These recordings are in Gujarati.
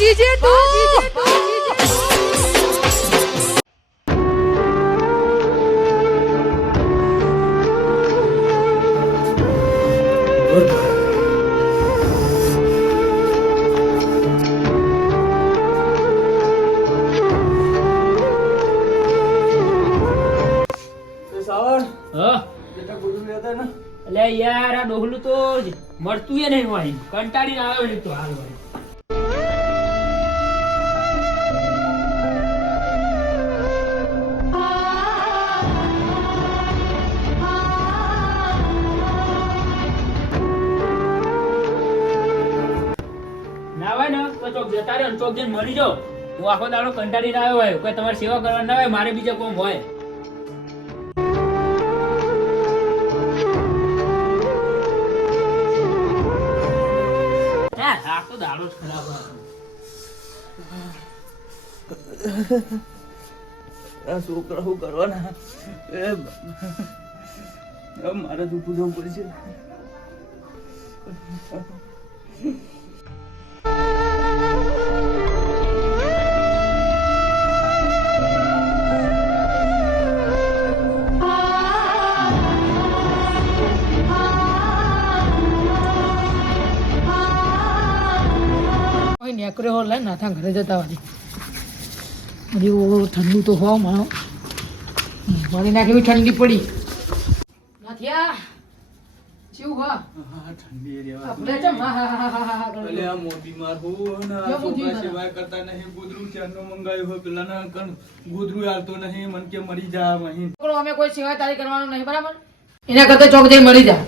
જીજે તું અલે યાર આ ડોહલું તો મળતું નહીં હોય કંટાળીને આવ્યો ને તો હાલ ભાઈ ના હોય ને તો ચોક જતા રહ્યો ચોક જઈને મરી જાઓ હું આખો દાડો કંટાળીને આવ્યો હોય કોઈ તમારે સેવા કરવા ના હોય મારે બીજા કોમ હોય આખો દાડો જ ખરાબ આ છોકરા શું કરવાના મારે તો પૂછવું પડશે નેકરે હો લઈને નાથા ઘરે જતા વાળી ઠંડુ તો હોવ મારો મારી નાખી ઠંડી પડી નાથિયા શું હો ઠંડી રેવા આપણે ચમ અલે આ મો બીમાર હો ને છોકરા સેવાય કરતા નહીં ગોદરું ચારનો મંગાવ્યો હોય પેલા ના કણ ગોદરું આલતો નહીં મન કે મરી જા મહી છોકરો અમે કોઈ સેવા તારી કરવાનું નહીં બરાબર એના કરતા ચોક જઈ મરી જા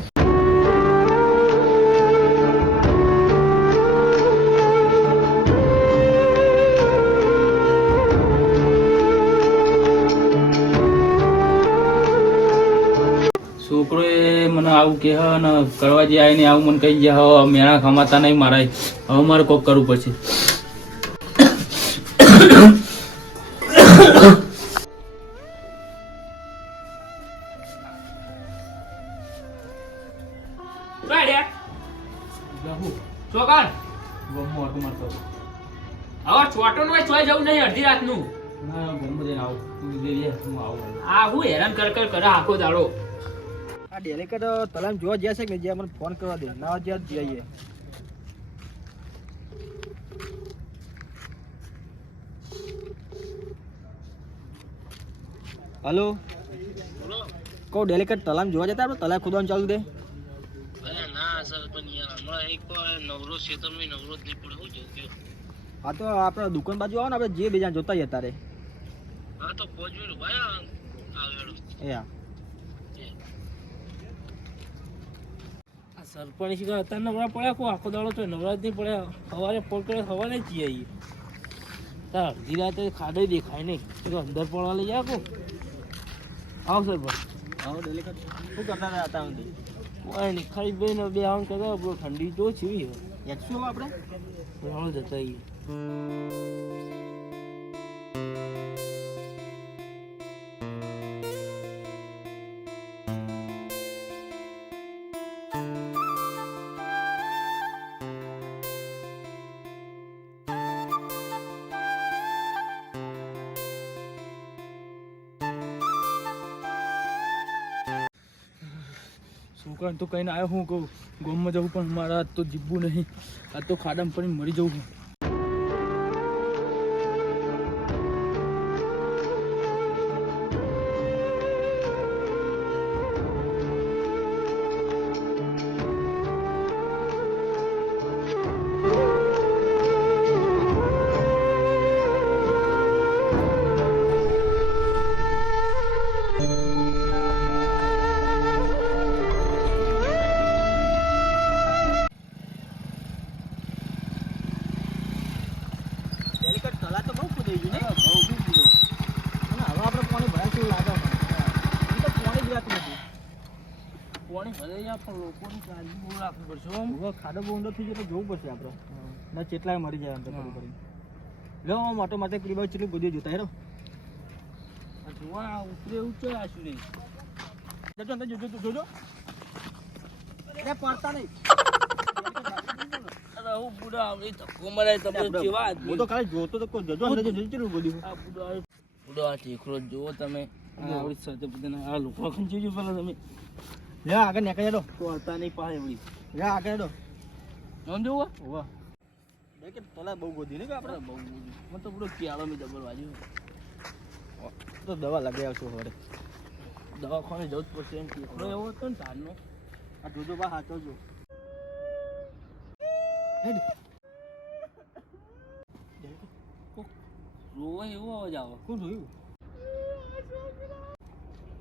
છોકરો એ મને આવું કે ને કરવા જે આવીને આવું મને કહી ગયા હવે મેળા ખમાતા નહીં મારા હવે મારે કોક કરવું પડશે જવું નહીં અડધી રાતનું આવું હેરાન કર કરે આખો દાડો આ ડેલિકેટ તલામ જોવા જ્યાં છે કે જ્યાં મને ફોન કરવા દે ના જ્યાં જઈએ હલો કહો ડેલિકેટ તલામ જોવા જતા આપણે તલામ ખોદવાનું ચાલુ દે હા તો આપણે દુકાન બાજુ આવો ને આપણે જે બીજા જોતા જતા રે સરપંચ શીખર અત્યારે નવરા પડ્યા કો આખો દાડો તો નવરા જ નહીં પડ્યા સવારે ફોન કરે સવારે જ જઈએ આવીએ તાર અડધી રાતે ખાડે દેખાય નહીં તો અંદર પડવા લઈ જાય કો આવો સરપંચ આવો ડેલિકેટ શું કરતા હતા કોઈ નહીં ખાઈ બે ને બે આમ કરતા આપણો ઠંડી જો છીવી એકશું આપણે જતા આવીએ છોકરાને તો કહીને આવ્યો હું કહું ગોમમાં જવું પણ મારા આજ તો જીવવું નહીં આજ તો ખાડામાં પડીને મરી જવું ખાડો બહુ ઊંડો થઈ જાય તો જોવું પડશે આપણે ના ચેટલાય મરી જાય અંદર પડી પડી લો મોટો માટે પેલી બાજુ ચેટલી ગોદી જોતા હેરો જોવા ઉતરે ઊંચો આશું નહીં જજો અંદર જોજો જોજો અરે પડતા નહીં હું બુડા આવડી ધક્કો મરાય તમે કેવા આદમી. હું તો ખાલી જોતો તો કોઈ જજો અંદર જજો ચેલું ગોદ્યું આ બુડા આ ટેકરો જુઓ તમે આવડી સાથે બધાને આ લોકો ખંચી ગયો પેલા તમે લે આગળ નીકળી જાડો તો હતા નહીં પાસે એવડી લે આગળ જાડો આમ જોવો ઓવા કે તલા બહુ ગોદી ને કે આપણે બહુ મને તો બુડો કેળો મેં ડબલ વાજ્યો તો દવા લગાવી આવશું હવે દવાખાને જવું જ પડશે એમ ટેકરો એવો હતો ને તારનો આ જોજો બા હાચવજો કોક રોવા એવો અવાજ આવે કોણ જોયું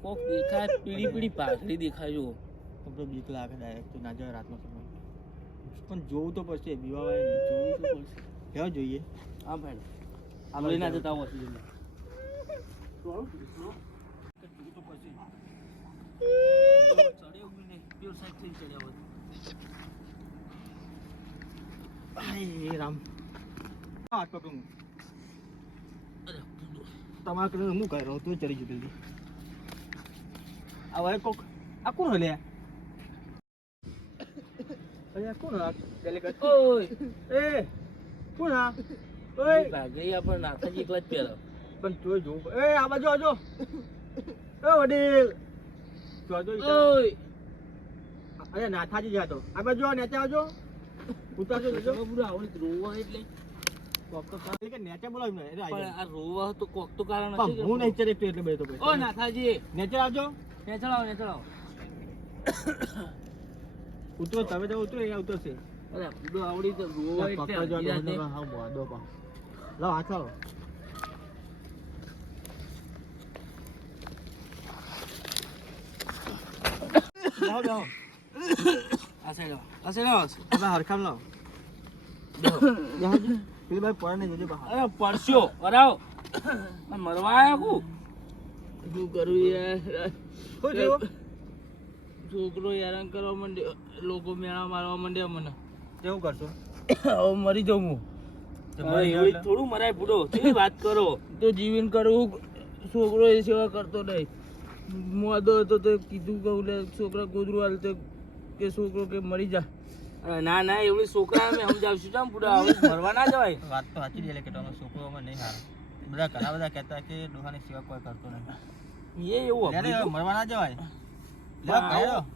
કોક દેખાય પીળી પીળી પાઘડી દેખાય જો તમને બીક લાગે ડાયરેક્ટ તો ના જાય રાતનો સમય પણ જોવું તો પડશે બીવાવાય નહીં જોવું તો પડશે કેવા જોઈએ હા ભાઈ આમ લઈ ના જતા હોતી જલ્દી જોવું તો પડશે ચડે ઉભી નહીં પેલો સાઈડ થઈ ચડ્યા હોય એ રામ હાથ પકડું અરે બુડો તમારા કરે હું કહી રહ્યો તો ચડી જતી જલ્દી આ ભાઈ કોક આ કોણ લે અરે કોણ આ ડેલિકેટ ઓય એ કોણ આ ઓય પાઘડી આપણે નાથાજી એકલા જ પહેરો પણ જોઈ જો એ આ બાજુ આવજો એ વડીલ જોજો ઓય અરે નાથાજી જાતો આ બાજુ આવો નેચે આવજો ઉતારજો જજો તમે બુડો આવડી રોવા એટલે કોક તો કાલે કે નેચે બોલાવી ને અરે પણ આ રોવા તો કોક તો કારણ પણ હશે હું નહીં ચડે એટલે બે તો ઓ નાથાજી નેચે આવજો ને ચડાવો ઉતરો તમે તો ઉતરો એ ઉતરશે અરે બુડો આવડી તો રોવા એટલે પકડજો હજી રાતે. હા બોદો પા લાવ હાથ લાવો લાવ લાવ આ સાઈડ આવો. તમે હરખામ લાવ પેલી ભાઈ પડે ને જોજો બહાર અરે પરસ્યો વરાવ આ મરવા આયા કુ શું કરું યાર કોઈ થયું છોકરો હેરાન કરવા માંડ્યો લોકો મેળા મારવા માંડ્યા મને કેવું કરશો હવે મરી જાઉં હું એવી થોડું મરાય બુડો કેવી વાત કરો તો જીવન કરવું છોકરો એ સેવા કરતો નહીં મોદો હતો તો કીધું કે ઓલે છોકરા ગોદરું હાલ તો કે છોકરો કે મરી જા ના ના એવડી છોકરા મેં સમજાવશું ચામ બુડા હવે મરવા ના જવાય વાત તો સાચી છે કે તમે છોકરો અમે નહીં હારો બધા ઘણા બધા કહેતા કે ડોહાની સેવા કોઈ કરતો નહીં એ એવું મરવા ના જવાય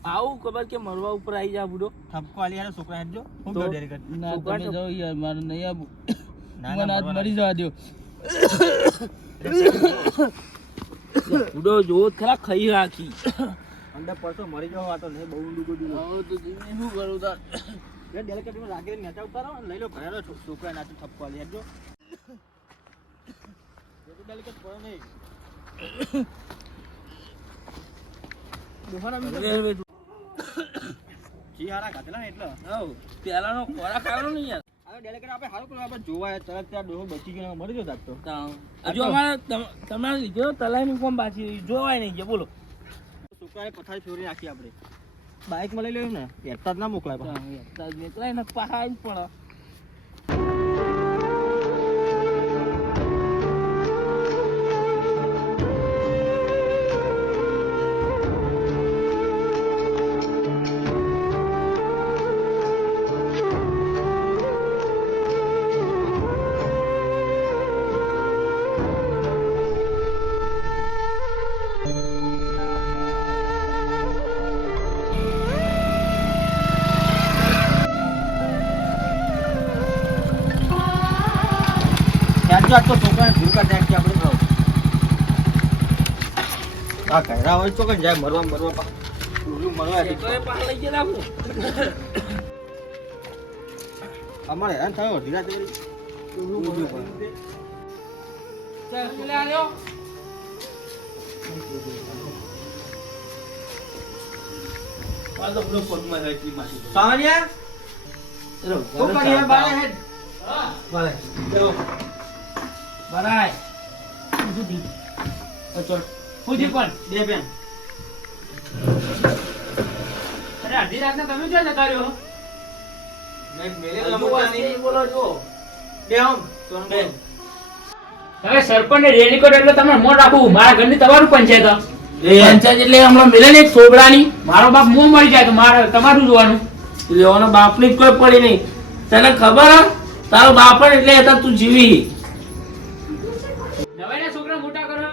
આવું ખબર કે મરવા ઉપર આવી જા બુડો ઠપકો આલી હારે છોકરા હેડજો હું તો ગયો ડેરી કર ના તમે જાઓ યાર મારે નહીં આવું ના, મને આજ મરવા મરી જવા દો બુડો જો ખરા ખાઈ રાખી અંદર પડતો મરી જવા વાતો નહીં બહુ ઊંડું ગોડું હવે તો જીવને શું કરું તાર એ ડેલિકેટમાં લાગીને નેચા ઉતારો અને લઈ લો ઘરેલો છોકરા નાચે ઠપકો આલી હેડજો એ તો ડેલિકેટ પડે નહીં દોહાના મી જી હારા ગાતલા ને એટલે પેલાનો ખોરાક આવ્યો ને યાર હવે ડેલિકેટ આપણે હારું કરવા આપણે જોવાય તરત ત્યાં ડોહો બચી ગયો મરી ગયો દાખતો હજુ અમારે તમારે લીધો તલાઈની કોમ બાકી જોવાય નહીં ગયા બોલો છોકરાએ પથારી ફેરવી નાખી આપણે બાઇકમાં લઈ લેવું ને એટલા જ ના મોકલાય પાછા. નીકળાય ને પહાડ પણ હેડજો આજ તો છોકરાને ભૂલ કાઢી નાખી આપણે ખાવ આ કહેરા હોય તો કઈ જાય મરવા મરવા પહાડ લઈ ગયા રાખું અમારે હેરાન થયો ધીરા તેરી ચાલ લે આલ્યો આ તો બ્લોક પગમાં હેઠી મારી સાવનિયા ચલો શું કરીએ બારે હેડ હા ભલે ચલો બરાય સુધી ચલ સુધી પણ બે બેન અરે અડધી રાતના તમે ક્યાં જતા રહ્યો મેં મેલે લંબોવાની બોલો જો બે આમ સોન બેન હવે સરપંચ ને રેનીકોટ એટલે તમારે મોં રાખવું મારા ઘરની તમારું પંચાયત પંચાયત એટલે હમણાં મિલે ને એક સોબડાની મારો બાપ મોં મરી જાય તો મારે તમારું જોવાનું લેવાનો બાપની જ કોઈ પડી નહીં તને ખબર હે? તારો બાપ જ એટલે હતા તું જીવી. નવાઈના છોકરા મોટા કરો.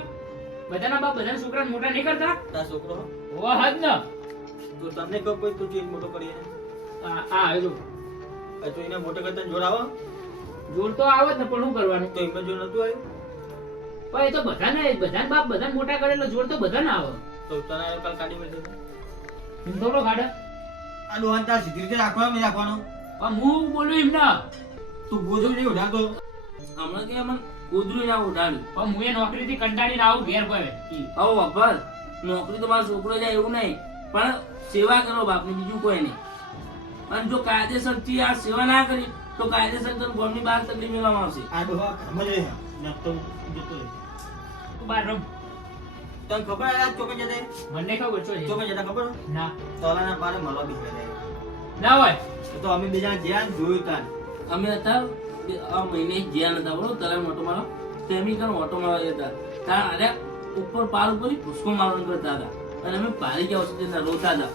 બધાના બાપ બધાના છોકરા મોટા નહીં કરતા. તારો છોકરો હો? હોવા હદ ન. તો તમને કહું કોઈ તું જીવ મોટો કરીએ આ આવ્યો. તો એને મોટો કરતા જોડ આવો જોર તો આવે જ ને, પણ શું કરવાનું? તો એમાં જો નતું આવ્યું પણ એ તો બધાના બાપ બધાને મોટા કરે એટલે જોર તો બધાને આવે. તો તને કાલ કાઢી મળશે એમ થોડો કાઢે. આ દોહન તાર સીધી રીતે રાખવાનું નહીં રાખવાનું પણ હું બોલું એમ ના. તું ગોધું નહીં ઉડાડતો હમણાં કે મને કૂતરું ના ઉડાડ્યું. પણ હું એ નોકરીથી કંટાળીને આવું ઘેર પર. આવો બાપા, નોકરી તો મારો છોકરો જાય એવું નહીં, પણ સેવા કરો બાપની, બીજું કોઈ નહીં. અને જો કાયદેસર થી આ સેવા ના કરી તો કાયદેસર તો ગોળની બહાર તકલીફ મેળવવામાં આવશે. આ ડોહા ઘરમાં જ રહે ને તો જતો રહે તું બહાર રમ. તને ખબર આ ચોકે જતે મને ખબર છો છે. ચોકે જતા ખબર ના તોલાના પારે મળવા બી ગયેલા ના હોય. તો અમે બીજા જ્યાં જોયું તાન અમે હતા આ મહિને જ્યાં નતા બરોબર તલાવ ઓટો મારો તેમી કર ઓટો મારવા જતા ત્યાં અરે ઉપર પાર ઉપર પુષ્કો મારવાનું કરતા હતા અને અમે પારી ગયા વખતે રોતા હતા.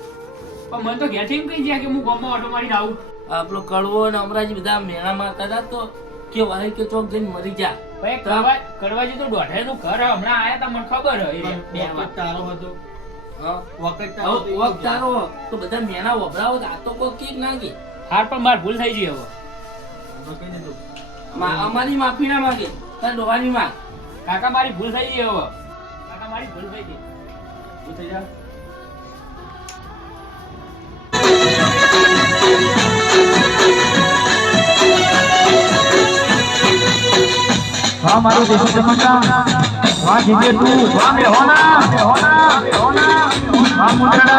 પણ મને તો ઘેરથી એમ કહી ગયા કે હું ગામમાં ઓટો મારીને આવું. આપણો કડવો અને અમરાજી બધા મેળા મારતા હતા તો કે વાય કે ચોક જઈને મરી જા. ભાઈ કડવાજી તો દોઢેનું ઘર હે, હમણાં આયા તા મને ખબર હે. વખત તારો હતો હા વખત વખત તારો તો બધા મેણા વભરાવો આ તો કોઈ કીક ના કે હાર પણ માર ભૂલ થઈ ગઈ હવે. કહી દીધું અમારી માફી ના માંગે તાર ડોહાની માંગ. કાકા મારી ભૂલ થઈ ગઈ હવે. કાકા મારી ભૂલ થઈ ગઈ. શું થઈ જા हाँ मारो देशो चमका वहाँ झींगे तू वहाँ में होना वहाँ मुद्रणा